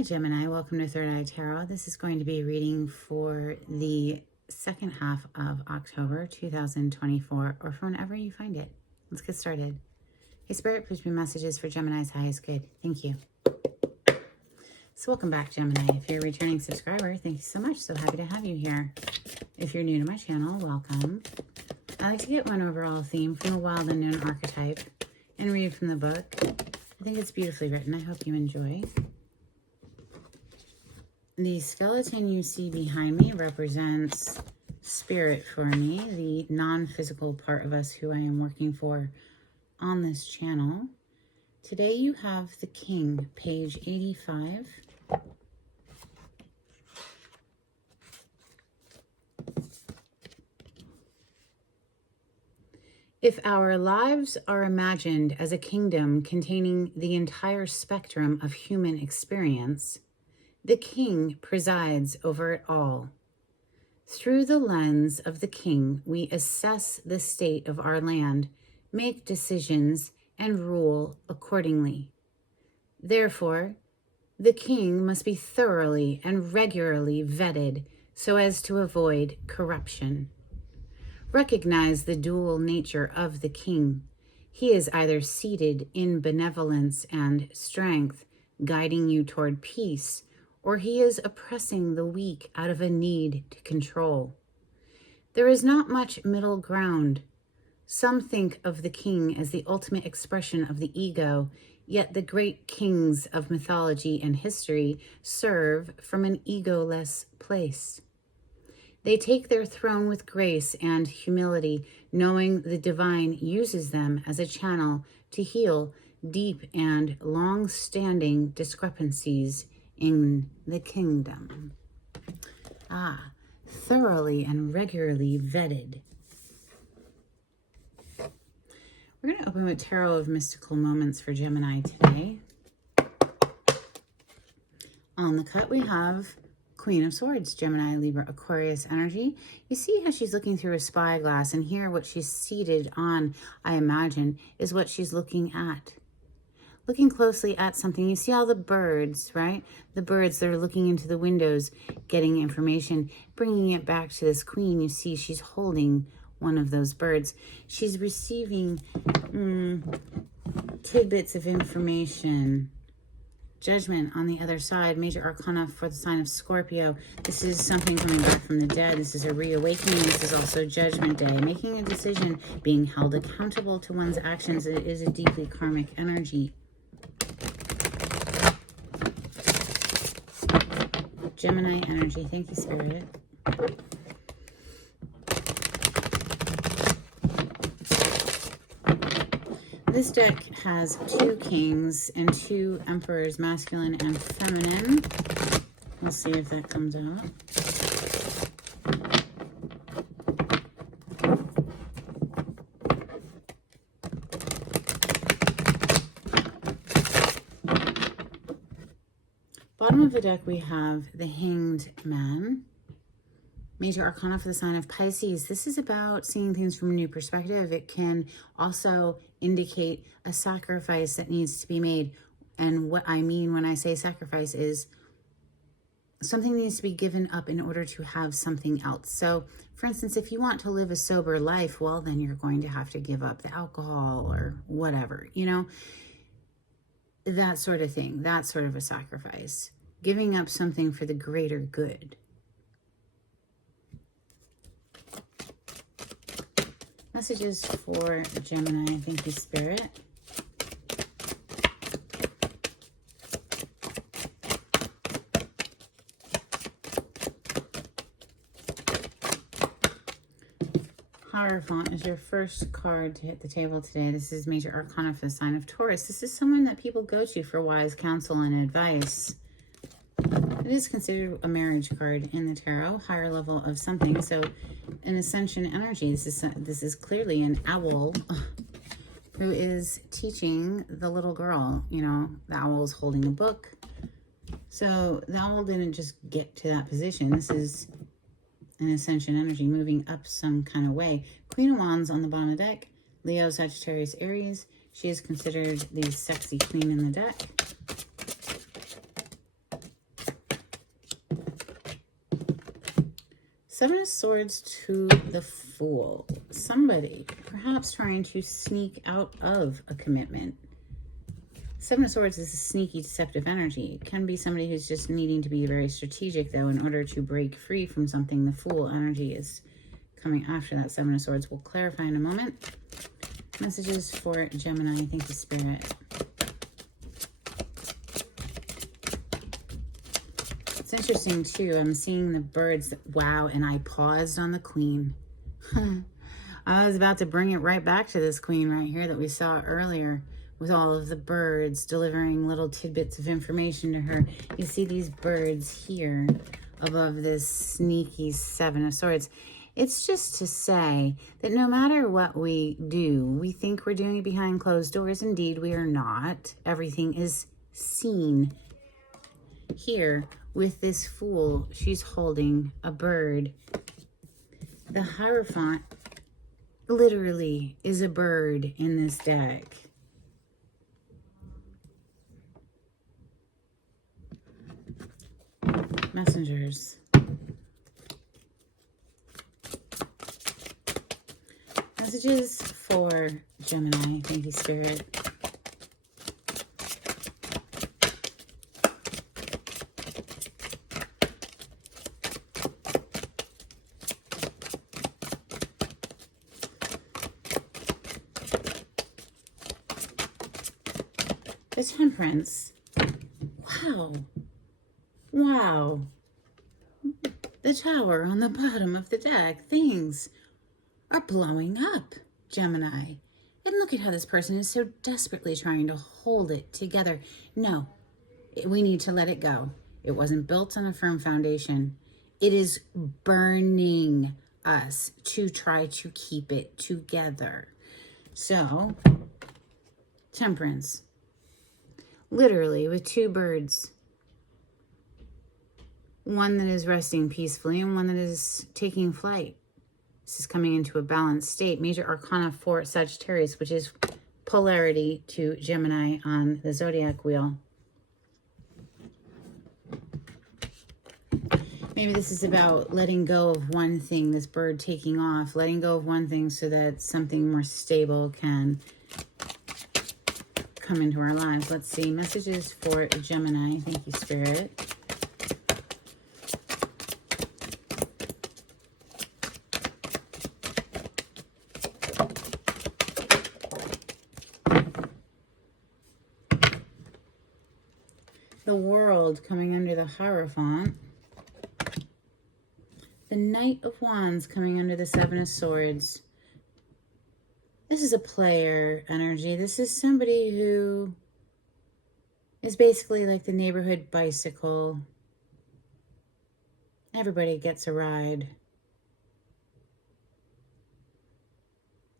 Hi Gemini, welcome to Third Eye Tarot. This is going to be a reading for the second half of October 2024, or from whenever you find it. Let's get started. Hey Spirit, please bring messages for Gemini's highest good. Thank you. So welcome back, Gemini. If you're a returning subscriber, thank you so much. So happy to have you here. If you're new to my channel, welcome. I like to get one overall theme from the Wild Unknown archetype and read from the book. I think it's beautifully written. I hope you enjoy. The skeleton you see behind me represents spirit for me, the non-physical part of us who I am working for on this channel. Today you have the King, page 85. If our lives are imagined as a kingdom containing the entire spectrum of human experience, the King presides over it all. Through the lens of the King, we assess the state of our land, make decisions, and rule accordingly. Therefore, the King must be thoroughly and regularly vetted so as to avoid corruption. Recognize the dual nature of the King. He is either seated in benevolence and strength, guiding you toward peace, or he is oppressing the weak out of a need to control. There is not much middle ground. Some think of the King as the ultimate expression of the ego, yet the great kings of mythology and history serve from an egoless place. They take their throne with grace and humility, knowing the divine uses them as a channel to heal deep and long-standing discrepancies in the kingdom. Thoroughly and regularly vetted. We're going to open with Tarot of Mystical Moments for Gemini today. On the cut we have Queen of Swords, Gemini, Libra, Aquarius energy. You see how she's looking through a spyglass, and here what she's seated on, I imagine, is what she's looking at. Looking closely at something. You see all the birds, right? The birds that are looking into the windows, getting information, bringing it back to this queen. You see she's holding one of those birds. She's receiving tidbits of information. Judgment on the other side. Major Arcana for the sign of Scorpio. This is something coming back from the dead. This is a reawakening. This is also Judgment Day. Making a decision, being held accountable to one's actions. It is a deeply karmic energy. Gemini energy. Thank you, Spirit. This deck has 2 kings and 2 emperors, masculine and feminine. We'll see if that comes out. Bottom of the deck, we have the Hanged Man. Major Arcana for the sign of Pisces. This is about seeing things from a new perspective. It can also indicate a sacrifice that needs to be made. And what I mean when I say sacrifice is something needs to be given up in order to have something else. So, for instance, if you want to live a sober life, well, then you're going to have to give up the alcohol or whatever, you know, that sort of thing. That sort of a sacrifice. Giving up something for the greater good. Messages for Gemini. Thank you, Spirit. Hierophant is your first card to hit the table today. This is Major Arcana for the sign of Taurus. This is someone that people go to for wise counsel and advice. It is considered a marriage card in the tarot, higher level of something. So an ascension energy. This is clearly an owl who is teaching the little girl. You know, the owl is holding a book. So the owl didn't just get to that position. This is an ascension energy moving up some kind of way. Queen of Wands on the bottom of the deck. Leo, Sagittarius, Aries. She is considered the sexy queen in the deck. Seven of Swords to the Fool. Somebody perhaps trying to sneak out of a commitment. Seven of Swords is a sneaky, deceptive energy. It can be somebody who's just needing to be very strategic, though, in order to break free from something. The Fool energy is coming after that Seven of Swords. We'll clarify in a moment. Messages for Gemini. Thank you, Spirit. It's interesting, too. I'm seeing the birds. Wow, and I paused on the Queen. I was about to bring it right back to this Queen right here that we saw earlier, with all of the birds delivering little tidbits of information to her. You see these birds here above this sneaky Seven of Swords. It's just to say that no matter what we do, we think we're doing it behind closed doors. Indeed, we are not. Everything is seen. Here, with this Fool, she's holding a bird. The Hierophant literally is a bird in this deck. Messengers. Messages for Gemini. Thank you, Spirit. The Temperance. Wow. Wow. The Tower on the bottom of the deck. Things are blowing up, Gemini. And look at how this person is so desperately trying to hold it together. No, we need to let it go. It wasn't built on a firm foundation. It is burning us to try to keep it together. So, Temperance. Literally, with two birds. One that is resting peacefully and one that is taking flight. This is coming into a balanced state. Major Arcana for Sagittarius, which is polarity to Gemini on the zodiac wheel. Maybe this is about letting go of one thing, this bird taking off, letting go of one thing so that something more stable can come into our lives. Let's see. Messages for Gemini. Thank you, Spirit. The World coming under the Hierophant. The Knight of Wands coming under the Seven of Swords. This is a player energy. This is somebody who is basically like the neighborhood bicycle. Everybody gets a ride.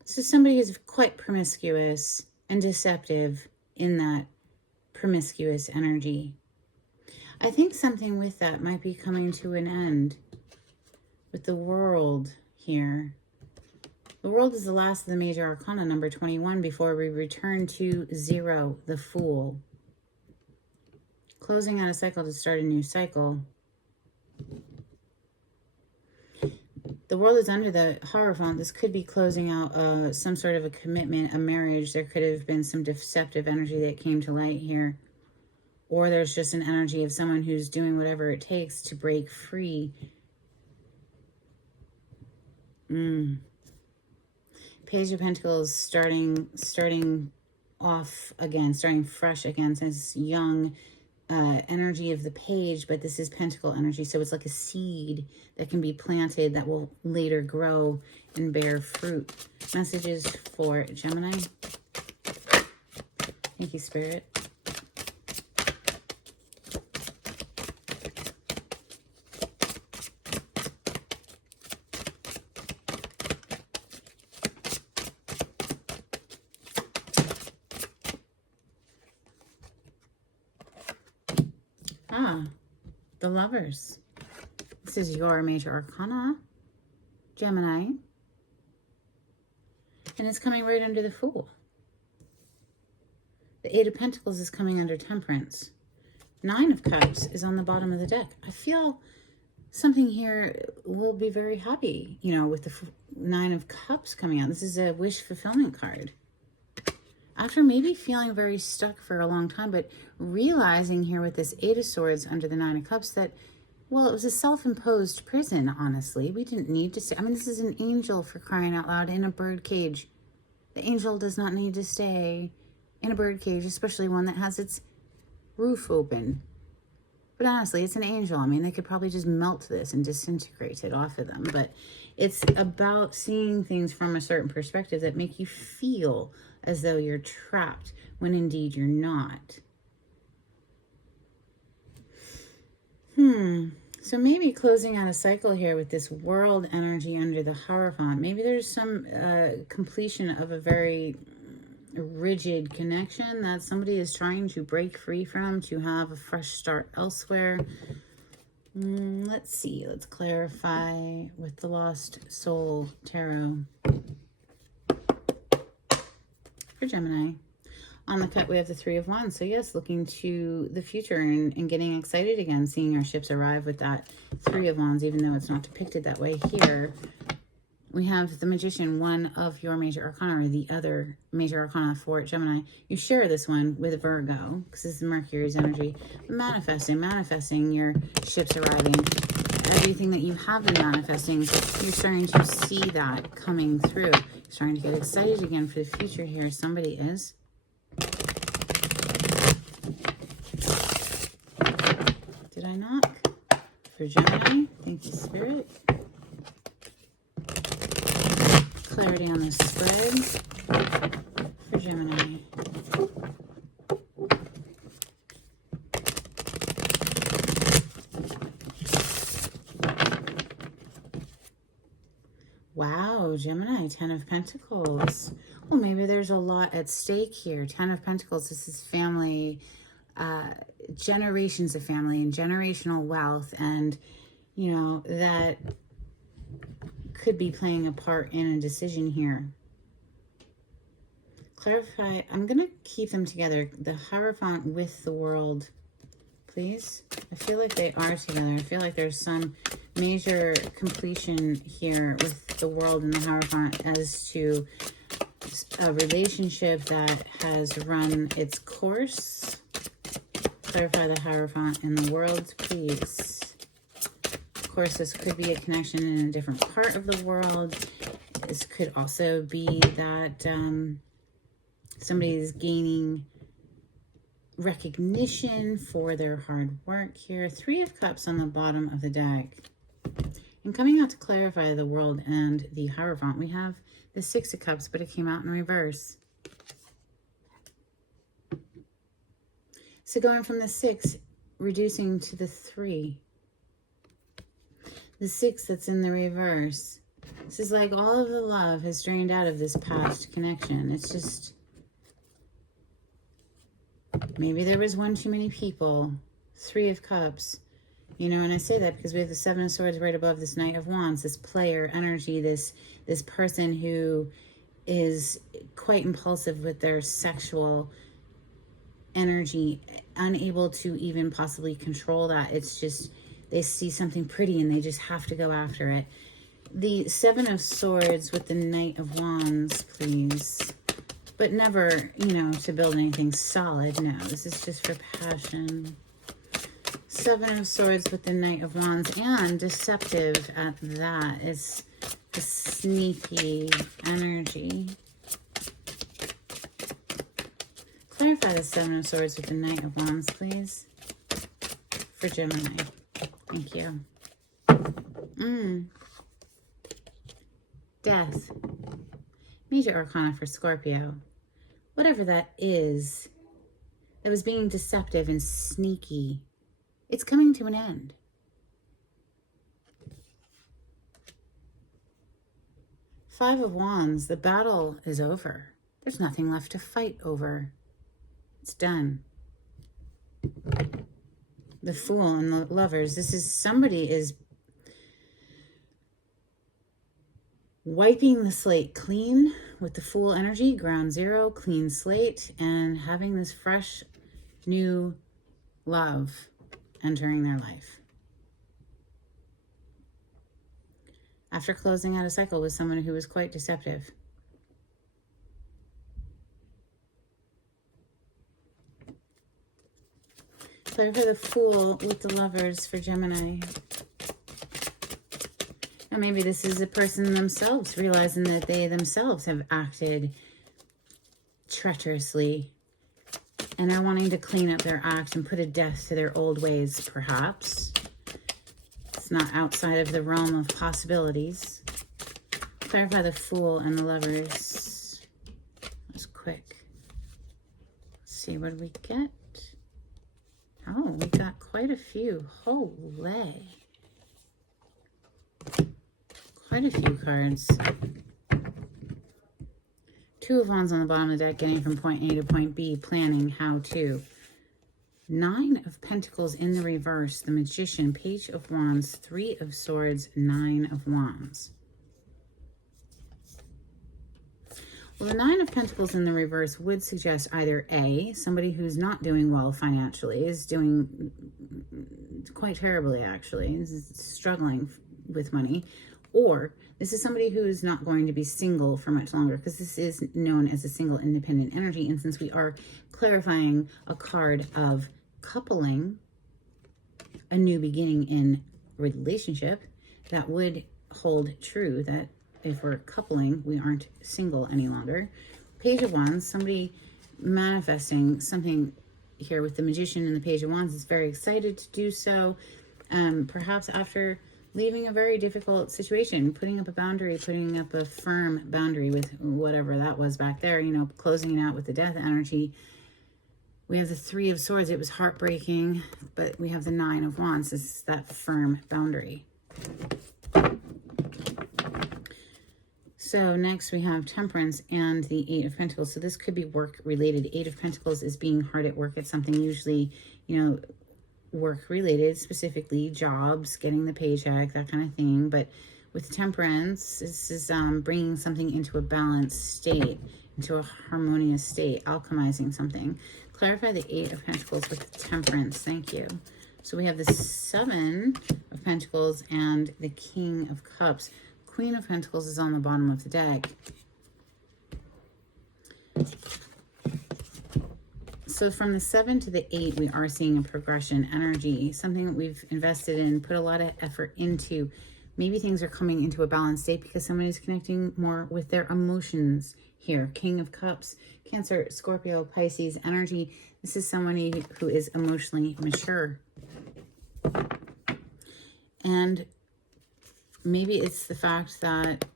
This is somebody who's quite promiscuous and deceptive in that promiscuous energy. I think something with that might be coming to an end with the World here. The World is the last of the major arcana, number 21, before we return to 0, the Fool. Closing out a cycle to start a new cycle. The World is under the Hierophant. This could be closing out some sort of a commitment, a marriage. There could have been some deceptive energy that came to light here. Or there's just an energy of someone who's doing whatever it takes to break free. Page of Pentacles starting off again, starting fresh again. So it's young energy of the page, but this is pentacle energy. So it's like a seed that can be planted that will later grow and bear fruit. Messages for Gemini. Thank you, Spirit. The Lovers. This is your major arcana, Gemini. And it's coming right under the Fool. The Eight of Pentacles is coming under Temperance. Nine of Cups is on the bottom of the deck. I feel something here will be very happy, you know, with the Nine of Cups coming out. This is a wish fulfillment card. After maybe feeling very stuck for a long time, but realizing here with this Eight of Swords under the Nine of Cups that, well, it was a self-imposed prison, honestly. We didn't need to stay. I mean, this is an angel, for crying out loud, in a bird cage. The angel does not need to stay in a bird cage, especially one that has its roof open. But honestly, it's an angel. I mean, they could probably just melt this and disintegrate it off of them. But it's about seeing things from a certain perspective that make you feel as though you're trapped when indeed you're not. So maybe closing out a cycle here with this world energy under the Hierophant. Maybe there's some completion of a very rigid connection that somebody is trying to break free from, to have a fresh start elsewhere. Let's see. Let's clarify with the Lost Soul Tarot for Gemini. On the cut, we have the Three of Wands. So yes, looking to the future and getting excited again, seeing our ships arrive with that Three of Wands, even though it's not depicted that way here. We have the Magician, one of your major arcana, or the other major arcana for Gemini. You share this one with Virgo, because this is Mercury's energy. Manifesting your ships arriving. Everything that you have been manifesting, you're starting to see that coming through. You're starting to get excited again for the future here. Somebody is. Did I knock? For Gemini, thank you, Spirit. Clarity on the spread for Gemini. Wow, Gemini, 10 of Pentacles. Well, maybe there's a lot at stake here. 10 of Pentacles, this is family, generations of family and generational wealth, and, you know, that could be playing a part in a decision here. Clarify. I'm going to keep them together. The Hierophant with the World, please. I feel like they are together. I feel like there's some major completion here with the World and the Hierophant as to a relationship that has run its course. Clarify the Hierophant and the World, please. Of course, this could be a connection in a different part of the world. This could also be that somebody is gaining recognition for their hard work here. Three of Cups on the bottom of the deck. And coming out to clarify the World and the Hierophant, we have the Six of Cups, but it came out in reverse. So going from the 6, reducing to the 3. The 6 that's in the reverse. This is like all of the love has drained out of this past connection. It's just, maybe there was one too many people. 3 of Cups. You know, and I say that because we have the 7 of Swords right above this Knight of Wands, this player energy, this person who is quite impulsive with their sexual energy, unable to even possibly control that. It's just, they see something pretty and they just have to go after it. The 7 of Swords with the Knight of Wands, please. But never, you know, to build anything solid. No, this is just for passion. 7 of Swords with the Knight of Wands, and deceptive at that. It's the sneaky energy. Clarify the 7 of Swords with the Knight of Wands, please. For Gemini. Thank you. Death. Major Arcana for Scorpio. Whatever that is, that was being deceptive and sneaky, it's coming to an end. Five of Wands. The battle is over. There's nothing left to fight over. It's done. The Fool and the Lovers. This is, somebody is wiping the slate clean with the Fool energy, ground zero, clean slate, and having this fresh new love entering their life. after closing out a cycle with someone who was quite deceptive. Play for the Fool with the Lovers for Gemini. Now maybe this is a person themselves realizing that they themselves have acted treacherously and are wanting to clean up their act and put a death to their old ways, perhaps. It's not outside of the realm of possibilities. Clarify the Fool and the Lovers. That was quick. Let's see, what did we get? Oh, we got quite a few. Holy. Quite a few cards. Two of Wands on the bottom of the deck, getting from point A to point B, planning how to. Nine of Pentacles in the reverse, the Magician, Page of Wands, Three of Swords, Nine of Wands. Well, the Nine of Pentacles in the reverse would suggest either A, somebody who's not doing well financially, is doing quite terribly actually, is struggling with money, or this is somebody who is not going to be single for much longer, because this is known as a single independent energy. And since we are clarifying a card of coupling, a new beginning in relationship, that would hold true that if we're coupling, we aren't single any longer. Page of Wands, somebody manifesting something here with the Magician and the Page of Wands is very excited to do so. Perhaps after leaving a very difficult situation, putting up a boundary, putting up a firm boundary with whatever that was back there, you know, closing it out with the death energy. We have the Three of Swords. It was heartbreaking, but we have the Nine of Wands. This is that firm boundary. So next we have Temperance and the Eight of Pentacles. So this could be work related. Eight of Pentacles is being hard at work at something, usually, you know, work related, specifically jobs, getting the paycheck, that kind of thing. But with Temperance, this is bringing something into a balanced state, into a harmonious state, alchemizing something. Clarify the Eight of Pentacles with Temperance. Thank you. So we have the Seven of Pentacles and the King of Cups. Queen of Pentacles is on the bottom of the deck. So from the 7 to the 8, we are seeing a progression energy, something that we've invested in, put a lot of effort into. Maybe things are coming into a balanced state because someone is connecting more with their emotions here. King of Cups, Cancer, Scorpio, Pisces energy. This is somebody who is emotionally mature. And maybe it's the fact that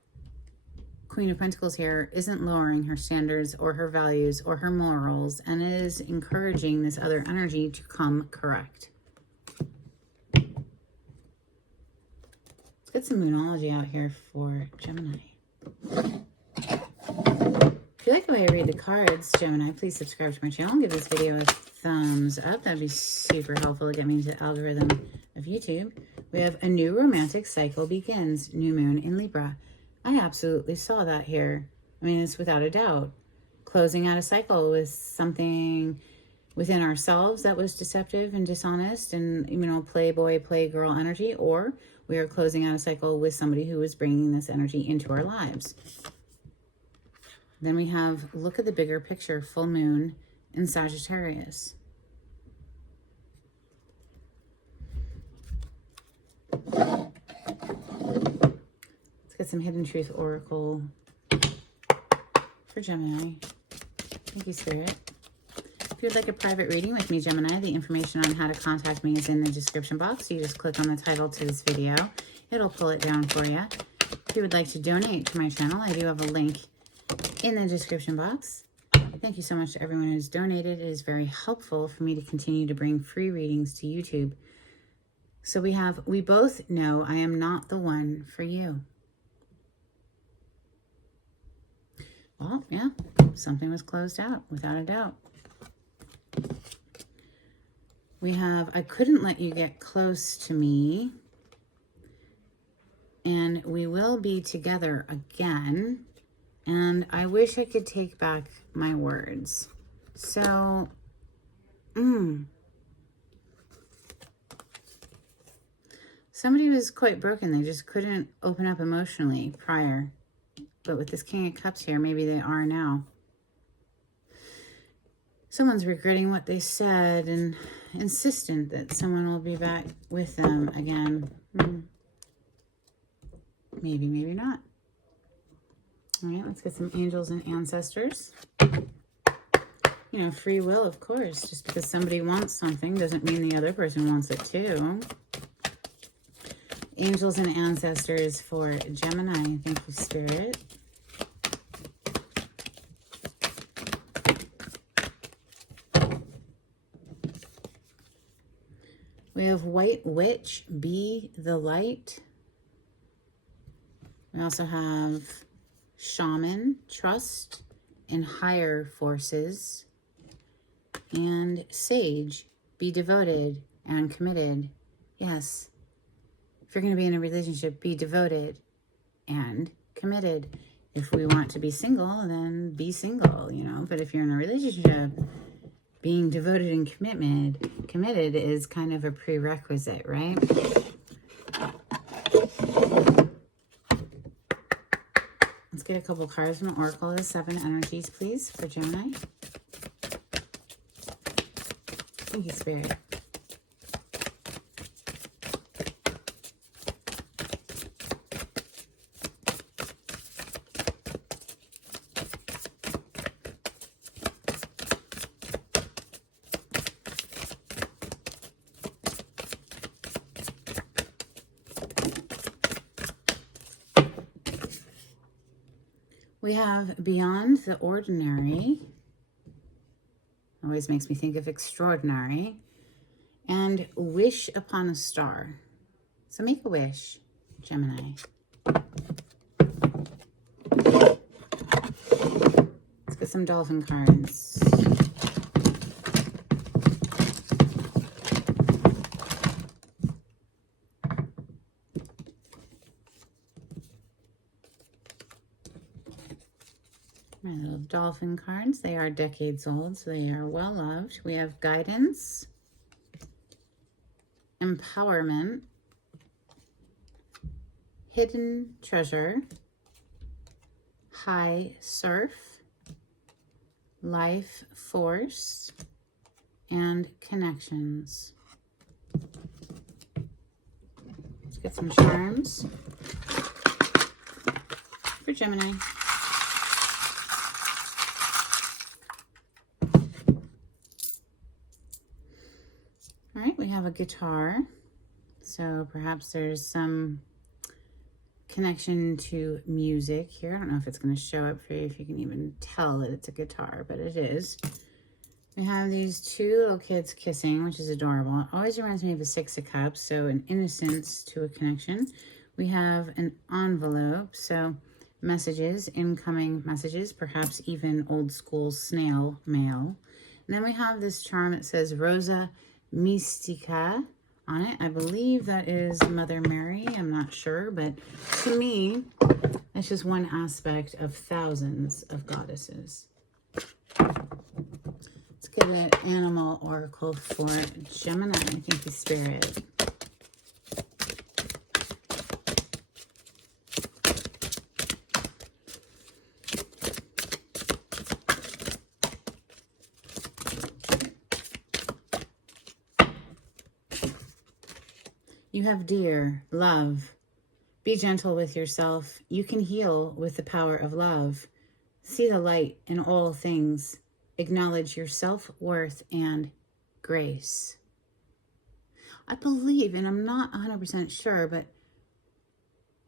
Queen of Pentacles here isn't lowering her standards or her values or her morals, and is encouraging this other energy to come correct. Let's get some Moonology out here for Gemini. If you like the way I read the cards, Gemini, please subscribe to my channel and give this video a thumbs up. That'd be super helpful to get me into the algorithm of YouTube. We have a new romantic cycle begins, new moon in Libra. I absolutely saw that here. I mean, it's without a doubt. Closing out a cycle with something within ourselves that was deceptive and dishonest and, you know, playboy, playgirl energy, or we are closing out a cycle with somebody who is bringing this energy into our lives. Then we have, look at the bigger picture, full moon in Sagittarius. Let's get some Hidden Truth Oracle for Gemini. Thank you, Spirit. If you'd like a private reading with me, Gemini, the information on how to contact me is in the description box. You just click on the title to this video. It'll pull it down for you. If you would like to donate to my channel, I do have a link in the description box. Thank you so much to everyone who's donated. It is very helpful for me to continue to bring free readings to YouTube. So we both know I am not the one for you. Well, yeah, something was closed out, without a doubt. We have, I couldn't let you get close to me. And we will be together again. And I wish I could take back my words. So, Somebody was quite broken. They just couldn't open up emotionally prior. But with this King of Cups here, maybe they are now. Someone's regretting what they said and insistent that someone will be back with them again. Maybe, maybe not. All right, let's get some angels and ancestors. You know, free will, of course. Just because somebody wants something doesn't mean the other person wants it too. Angels and ancestors for Gemini. Thank you, Spirit. We have White Witch, be the light. We also have Shaman, trust in higher forces. And Sage, be devoted and committed. Yes. If you're going to be in a relationship, be devoted and committed. If we want to be single, then be single, you know. But if you're in a relationship, being devoted and committed is kind of a prerequisite, right? Let's get a couple cards from Oracle of the Seven Energies, please, for Gemini. Thank you, Spirit. We have Beyond the Ordinary. Always makes me think of extraordinary. And Wish Upon a Star. So make a wish, Gemini. Let's get some dolphin cards. My little dolphin cards. They are decades old, so they are well loved. We have Guidance, Empowerment, Hidden Treasure, High Surf, Life Force, and Connections. Let's get some charms for Gemini. All right, we have a guitar. So perhaps there's some connection to music here. I don't know if it's going to show up for you, if you can even tell that it's a guitar, but it is. We have these two little kids kissing, which is adorable. It always reminds me of a Six of Cups, so an innocence to a connection. We have an envelope, so messages, incoming messages, perhaps even old school snail mail. And then we have this charm that says Rosa Mystica on it. I believe that is Mother Mary. I'm not sure, but to me, that's just one aspect of thousands of goddesses. Let's get an animal oracle for Gemini. Thank you, Spirit. You have dear, love. Be gentle with yourself. You can heal with the power of love. See the light in all things. Acknowledge your self-worth and grace. I believe, and I'm not 100% sure, but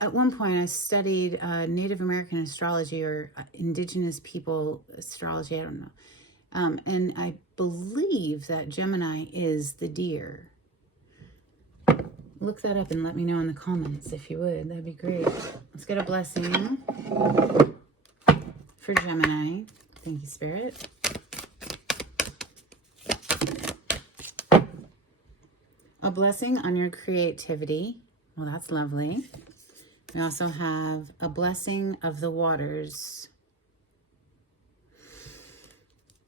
at one point I studied Native American astrology or indigenous people astrology, I don't know. And I believe that Gemini is the deer. Look that up and let me know in the comments if you would. That'd be great. Let's get a blessing for Gemini. Thank you, Spirit. A blessing on your creativity. Well, that's lovely. We also have a blessing of the waters.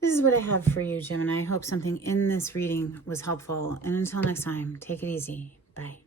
This is what I have for you, Gemini. I hope something in this reading was helpful. And until next time, take it easy. Bye.